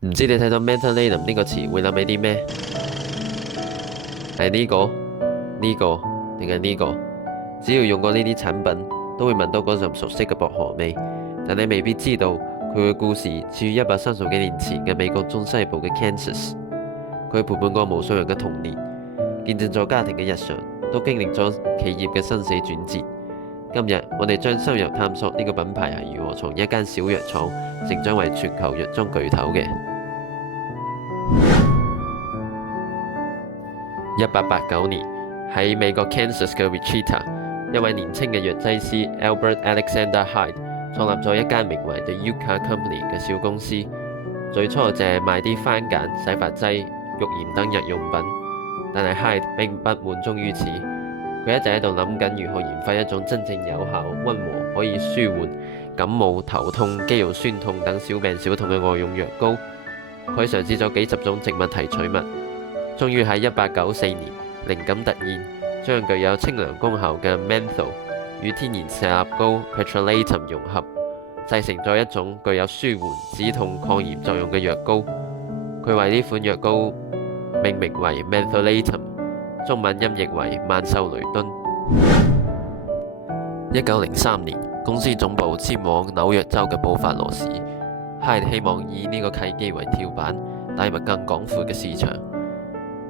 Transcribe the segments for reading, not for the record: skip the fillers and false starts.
唔知你睇到 Mentholatum 呢個詞會諗起啲咩？係呢個、呢個定係呢個？只要用過呢啲產品，都會聞到嗰陣熟悉嘅薄荷味。但你未必知道佢嘅故事始於130幾年前嘅美國中西部嘅 Kansas。佢陪伴過無數人嘅童年，見證咗家庭嘅日常，都經歷咗企業嘅生死轉折。今日我哋將深入探索呢個品牌係如何從一間小藥廠成長為全球藥妝巨頭嘅。1889年喺美國 Kansas 嘅 Wichita， 一位年輕嘅藥劑師 Albert Alexander Hyde 創立咗一間名為 The Yucca Company 嘅小公司。最初就係賣啲番梘、洗髮劑、浴鹽等日用品，但係 Hyde 並不滿足於此。佢一直喺度諗緊如何研發一種真正有效、溫和、可以舒緩感冒、頭痛、肌肉酸痛等小病小痛嘅外用藥膏。佢嘗試咗幾十種植物提取物，終於喺1894年靈感突現，將具有清涼功效嘅 menthol 與天然石蠟膏 petrolatum 融合，製成咗一種具有舒緩、止痛、抗炎作用嘅藥膏。佢為呢款藥膏命名為 Mentholatum， 中文音譯為曼秀雷敦。1903年，公司總部遷往紐約州嘅布法羅市。Hyde 希望以呢個契機為跳板，打入更廣闊嘅市場。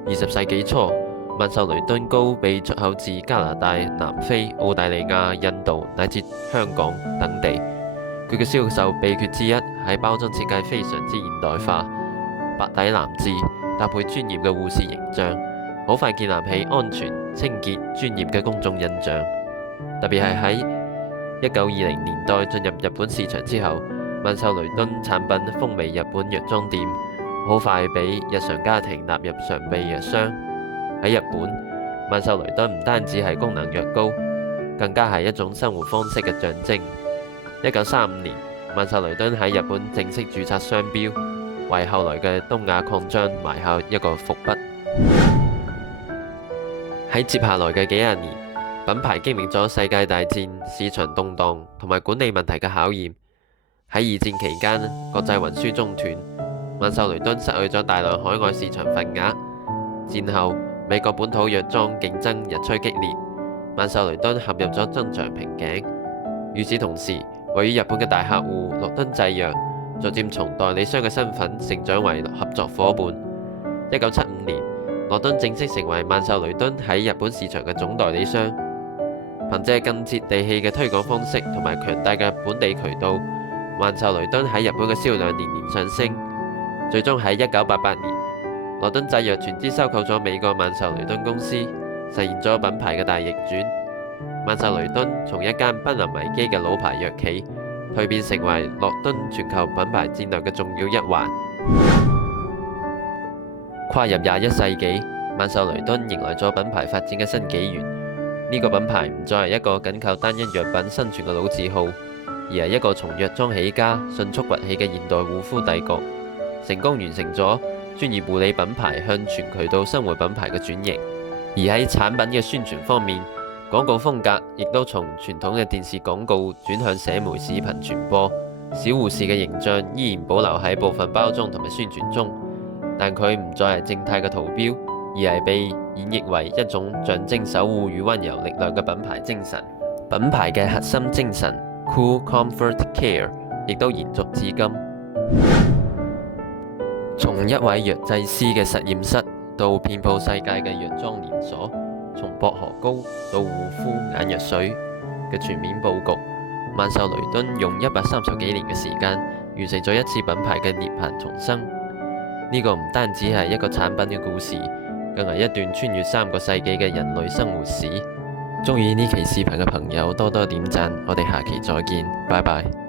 20世紀初，曼秀雷敦膏被出口至加拿大、南非、澳大利亞、印度乃至香港等地。佢嘅銷售秘訣之一係包裝設計非常之現代化，白底藍字搭配專業嘅護士形象，好快建立起安全、清潔、專業嘅公眾印象。特別係喺1920年代進入日本市場之後，曼秀雷敦產品風靡日本藥妝店，好快俾日常家庭納入常備藥箱。喺日本，曼秀雷敦唔單止係功能藥膏，更加係一種生活方式嘅象徵。1935年，曼秀雷敦喺日本正式註冊商標，為後來嘅東亞擴張埋下一個伏筆。喺接下來嘅幾廿年，品牌經歷咗世界大戰、市場動盪同埋管理問題嘅考驗。喺二戰期間，國際運輸中斷，曼秀雷敦失去咗大量海外市場份額。戰後，美國本土藥妝競爭日趨激烈，曼秀雷敦陷入咗增長瓶頸。與此同時，位於日本嘅大客戶羅敦製藥逐漸從代理商嘅身份成長為合作夥伴。1975年，羅敦正式成為曼秀雷敦喺日本市場嘅總代理商。憑借更接地氣嘅推廣方式同埋強大嘅本地渠道，曼秀雷敦喺日本嘅銷量年年上升。最終喺1988年，羅敦製藥全資收購咗美國曼秀雷敦公司，實現咗品牌嘅大逆轉。曼秀雷敦從一間瀕臨危機嘅老牌藥企，蛻變成為羅敦全球品牌戰略嘅重要一環。跨入21世紀，曼秀雷敦迎來咗品牌發展嘅新紀元。呢個品牌唔再係一個僅靠單一藥品生存嘅老字號，而係一個從藥妝起家、迅速崛起嘅現代護膚帝國，成功完成咗專業護理品牌向全渠道生活品牌嘅轉型。而喺產品嘅宣傳方面，廣告風格亦都從傳統嘅電視廣告轉向社媒視頻傳播。小護士嘅形象依然保留喺部分包裝同埋宣傳中，但佢唔再係靜態嘅圖標，而係被演繹為一種象徵守護與溫柔力量嘅品牌精神。品牌嘅核心精神 Cool Comfort Care 亦都延續至今。從一位藥劑師嘅實驗室到遍佈世界嘅藥妝連鎖，從薄荷膏到護膚眼藥水嘅全面佈局，曼秀雷敦用130幾年嘅時間完成咗一次品牌嘅涅槃重生。呢個唔單止係一個產品嘅故事，更係一段穿越3個世紀嘅人類生活史。鍾意呢期視頻嘅朋友多多點讚，我哋下期再見，拜拜。